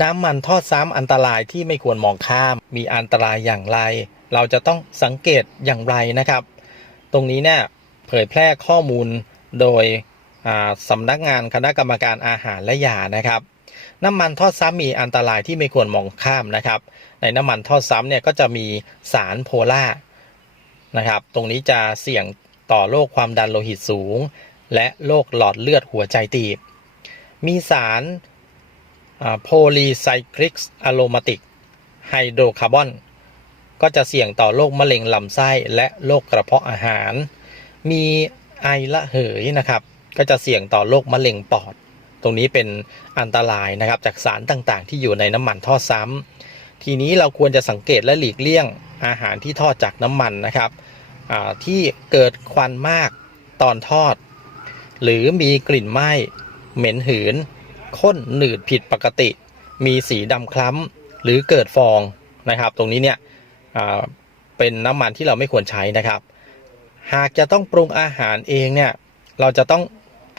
น้ำมันทอดซ้ำอันตรายที่ไม่ควรมองข้าม มีอันตรายอย่างไร เราจะต้องสังเกตอย่างไรนะครับ ตรงนี้เนี่ยเผยแพร่ข้อมูลโดยสำนักงานคณะกรรมการอาหารและยานะครับ น้ำมันทอดซ้ำมีอันตรายที่ไม่ควรมองข้ามนะครับ ในน้ำมันทอดซ้ำเนี่ยก็จะมีสารโพล่านะครับ ตรงนี้จะเสี่ยงต่อโรคความดันโลหิตสูง และโรคหลอดเลือดหัวใจตีบ มีสาร โพลีไซคลิกอะโรมาติกไฮโดรคาร์บอนก็จะเสี่ยงต่อโรคมะเร็งลำไส้และโรคกระเพาะอาหาร มีไอละเหยนะครับ ก็จะเสี่ยงต่อโรคมะเร็งปอด ตรงนี้เป็นอันตรายนะครับจากสารต่างๆ ที่อยู่ในน้ำมันทอดซ้ำทีนี้เราควรจะสังเกตและหลีกเลี่ยงอาหารที่ทอดจากน้ำมันนะครับที่เกิดควันมากตอนทอด หรือมีกลิ่นไหม้เหม็นหืน ข้นหนืดผิดปกติ มีสีดำคล้ำหรือเกิดฟองนะครับ ตรงนี้เนี่ยเป็นน้ำมันที่เราไม่ควรใช้นะครับ หากจะต้องปรุงอาหารเองเนี่ยเราจะต้อง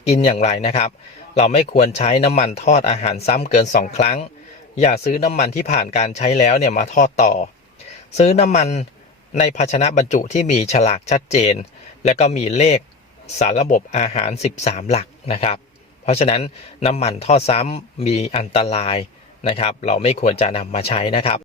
กินอย่างไรนะครับ เราไม่ควรใช้น้ำมันทอดอาหารซ้ำเกิน 2 ครั้ง อย่าซื้อน้ำมันที่ผ่านการใช้แล้วเนี่ยมาทอดต่อ ซื้อน้ำมันในภาชนะบรรจุที่มีฉลากชัดเจน และก็มีเลขสารระบบอาหาร 13 หลักนะครับ เพราะฉะนั้นน้ำมันทอดซ้ำมีอันตรายนะครับ เราไม่ควรจะนำมาใช้นะครับ